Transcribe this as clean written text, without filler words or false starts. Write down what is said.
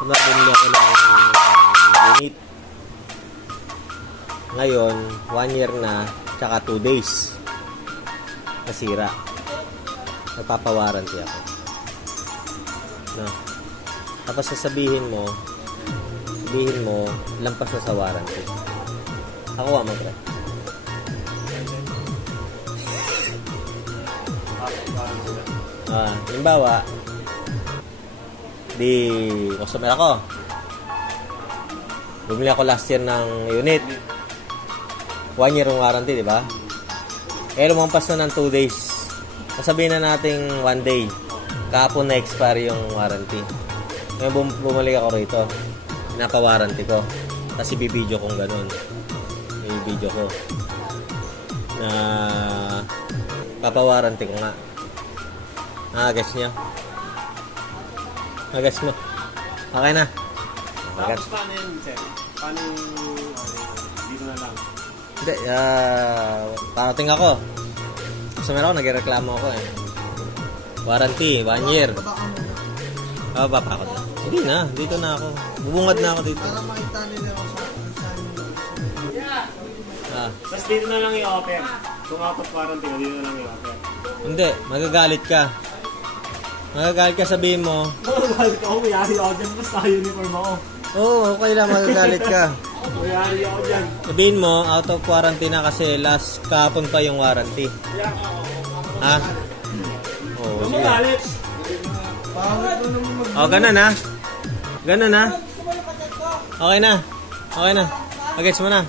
Bumili ako ng unit. Ngayon, 1 year na, tsaka 2 days. Nasira. Nagpapawarranty ako. No. Tapos sasabihin mo, lampas na sa warranty. Ako mo, pre. Halimbawa, di customer ako. Bumili ako last year ng unit. 1 year ng warranty, di ba? Lumampas na ng 2 days. Sasabihin na nating 1 day. Kahapon na expire yung warranty. Ngayon bumalik ako rito. Pinapa-warranty ko. Tapos ibibideo kong ganun. Ibibideo ko. Na papa-warranty ko nga. Guess nyo? Guess mo? Okay na. Tapos paano yun, sir? Paano yung dito na lang? Hindi, parating ako. Gusto meron ako, nagreklamo ako eh. Warranty, 1 year. Papakot na. Hindi na, dito na ako. Bubungad na ako dito. Para makita nila ako sa Tapos dito na lang i-offer. Kung out of warranty ko, dito na lang i-offer. Hindi, magagalit ka. Magagalit ka, sabihin mo. Magagalit ka, mayari ako dyan. Basta uniform ako. Oo, okay lang, magagalit ka. Mayari ako dyan. Sabihin mo, out of warranty na kasi last kahapon pa yung warranty. Ha? Oo, sige. Magalit. Ganun na. Ganun na. Okay na. Okay na. Agets mo na.